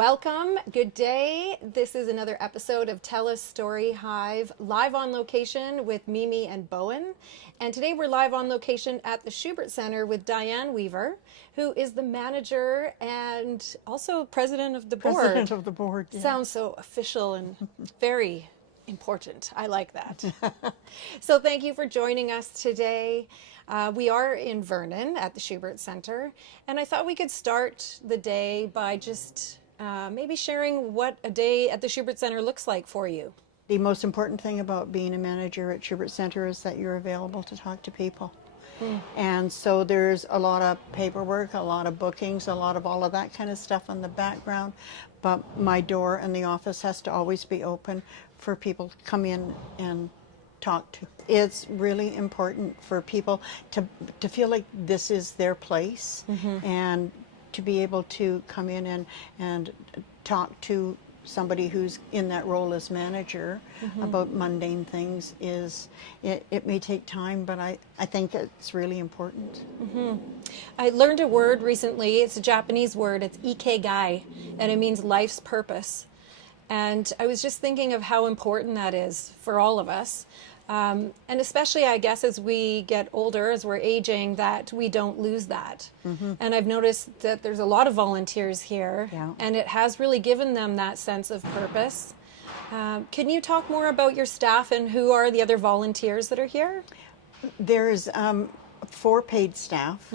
Welcome, good day. This is another episode of TELUS STORYHIVE, live on location with Mimi and Bowen. And today we're live on location at the Schubert Center with Diane Weaver, who is the manager and also president of the board. President of the board, yeah. Sounds so official and very important. I like that. So thank you for joining us today. We are in Vernon at the Schubert Center, and I thought we could start the day by just maybe sharing what a day at the Schubert Center looks like for you. The most important thing about being a manager at Schubert Center is that you're available to talk to people. And so there's a lot of paperwork, a lot of bookings, a lot of all of that kind of stuff in the background. But my door in the office has to always be open for people to come in and talk to. It's really important for people to feel like this is their place, and to be able to come in and talk to somebody who's in that role as manager about mundane things it may take time, but I think it's really important. I learned a word recently. It's a Japanese word. It's ikigai, and it means life's purpose. And I was just thinking of how important that is for all of us. And especially, I guess, as we get older, as we're aging, that we don't lose that. And I've noticed that there's a lot of volunteers here, and it has really given them that sense of purpose. Can you talk more about your staff and who are the other volunteers that are here? There's 4 paid staff,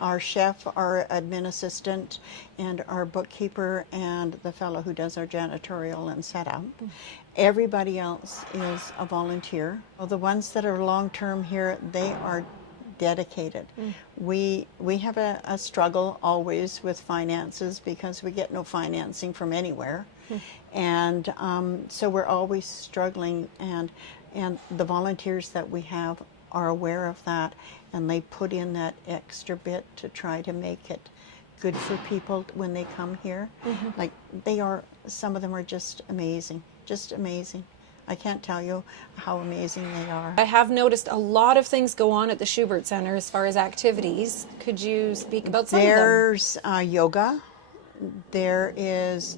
our chef, our admin assistant, and our bookkeeper, and the fellow who does our janitorial and setup. Everybody else is a volunteer. Well, the ones that are long-term here, they are dedicated. We have a struggle always with finances because we get no financing from anywhere. And so we're always struggling, and the volunteers that we have are aware of that, and they put in that extra bit to try to make it good for people when they come here. Like some of them are just amazing. Just amazing. I can't tell you how amazing they are. I have noticed a lot of things go on at the Schubert Center as far as activities. Could you speak about some of them? There's yoga. There is,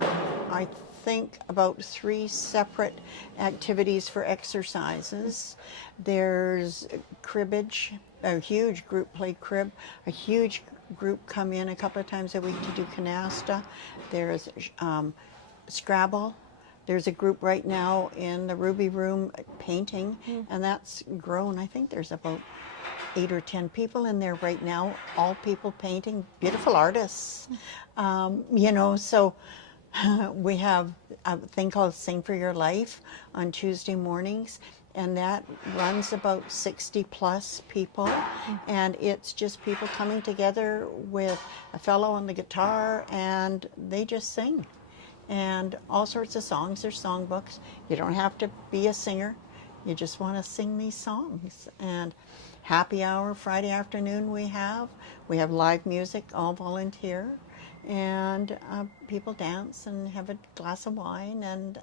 I think, about 3 separate activities for exercises. There's cribbage, a huge group play crib, a huge group come in a couple of times a week to do canasta. There's Scrabble. There's a group right now in the Ruby Room painting, and that's grown. I think there's about 8 or 10 people in there right now, all people painting, beautiful artists. So we have a thing called Sing for Your Life on Tuesday mornings, and that runs about 60 plus people, and it's just people coming together with a fellow on the guitar, and they just sing. And all sorts of songs. There's songbooks. You don't have to be a singer. You just want to sing these songs. And happy hour Friday afternoon we have live music, all volunteer, and people dance and have a glass of wine, and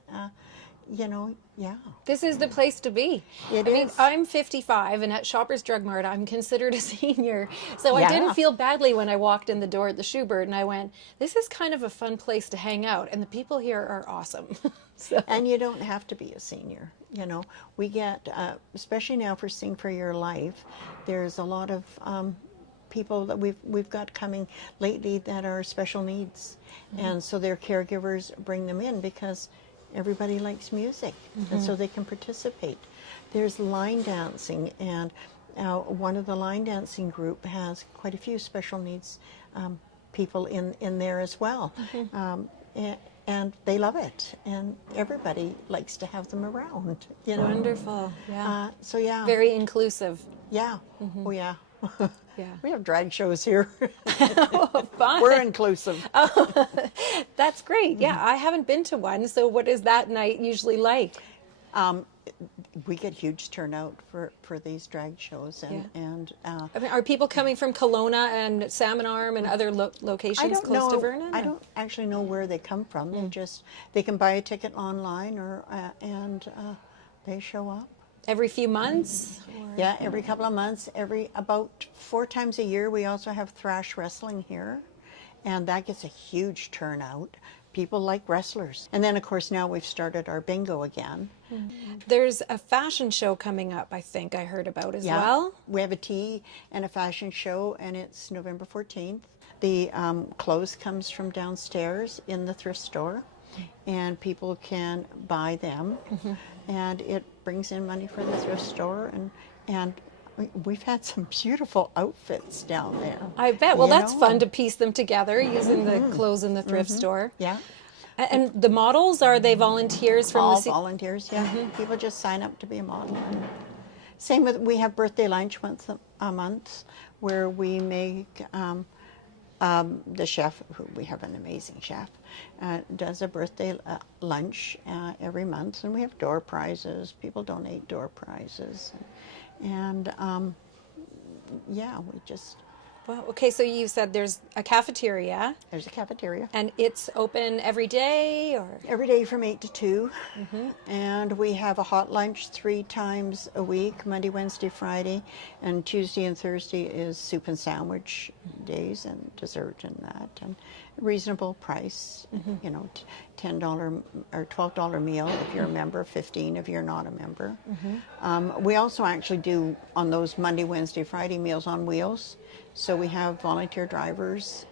This is the place to be. I mean, I'm 55, and at Shoppers Drug Mart, I'm considered a senior. So I didn't feel badly when I walked in the door at the Schubert, and I went, this is kind of a fun place to hang out, and the people here are awesome. And you don't have to be a senior. We get, especially now for Sing for Your Life, there's a lot of people that we've got coming lately that are special needs. And so their caregivers bring them in because everybody likes music, and so they can participate. There's line dancing, and one of the line dancing group has quite a few special needs people in there as well. And they love it, and everybody likes to have them around. Wonderful. Yeah. So yeah. Very inclusive. Yeah. Oh yeah. Yeah. We have drag shows here. Oh, fun. We're inclusive. Oh, that's great. Yeah, I haven't been to one. So what is that night usually like? We get huge turnout for these drag shows, and I mean, are people coming from Kelowna and Salmon Arm and other locations close to Vernon? I don't actually know where they come from. They can buy a ticket online, and they show up. Every few months? Yeah, every couple of months. About 4 times a year. We also have thrash wrestling here, and that gets a huge turnout people like wrestlers. And then, of course, now we've started our bingo again. There's a fashion show coming up, I think I heard about as well. We have a tea and a fashion show, and it's November 14th. The clothes comes from downstairs in the thrift store, and people can buy them, and it brings in money for the thrift store, and we've had some beautiful outfits down there. I bet. Well, that's fun to piece them together using the clothes in the thrift store. Yeah. And the models, are they volunteers from All the volunteers, yeah. People just sign up to be a model. Same with, we have birthday lunch once a month where we make, the chef, who we have an amazing chef, does a birthday lunch every month, and we have door prizes. People donate door prizes. And yeah, we just... Well, okay, so you said there's a cafeteria. There's a cafeteria. And it's open every day, or? Every day from 8 to 2. And we have a hot lunch 3 times a week, Monday, Wednesday, Friday. And Tuesday and Thursday is soup and sandwich days and dessert and that. And reasonable price, you know, $10 or $12 meal if you're a member, $15 if you're not a member. We also actually do, on those Monday, Wednesday, Friday, Meals on Wheels. So we have volunteer drivers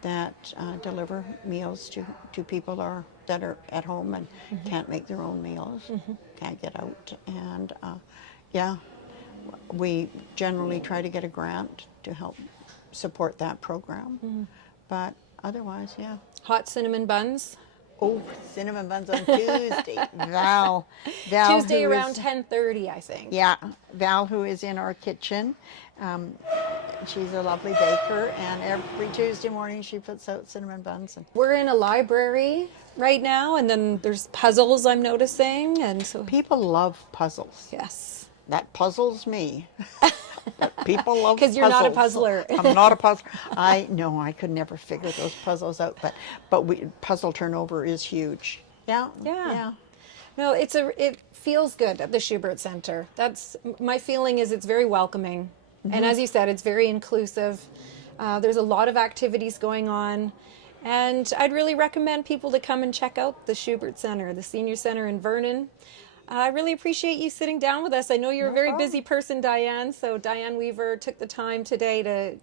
that deliver meals to people that are at home and can't make their own meals, can't get out. And yeah, we generally try to get a grant to help support that program. But otherwise, yeah. Hot cinnamon buns? Oh, cinnamon buns on Tuesday. Val Tuesday who around is- 10:30, I think. Yeah, Val, who is in our kitchen, she's a lovely baker, and every Tuesday morning she puts out cinnamon buns. And We're in a library right now, and then there's puzzles I'm noticing, and so people love puzzles. yes. That puzzles me. But people love 'Cause you're not a puzzles. puzzler. I'm not a puzzler. I could never figure those puzzles out. But puzzle turnover is huge. Yeah. Yeah. No, it feels good at the Schubert Center. That's my feeling. Is it's very welcoming, and as you said, it's very inclusive. There's a lot of activities going on, and I'd really recommend people to come and check out the Schubert Center, the Senior Center in Vernon. I really appreciate you sitting down with us. I know you're a very busy person, Diane, so Diane Weaver took the time today to,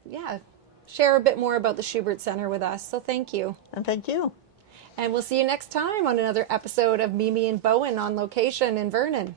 share a bit more about the Schubert Center with us, so thank you. And thank you. And we'll see you next time on another episode of Mimi and Bowen on Location in Vernon.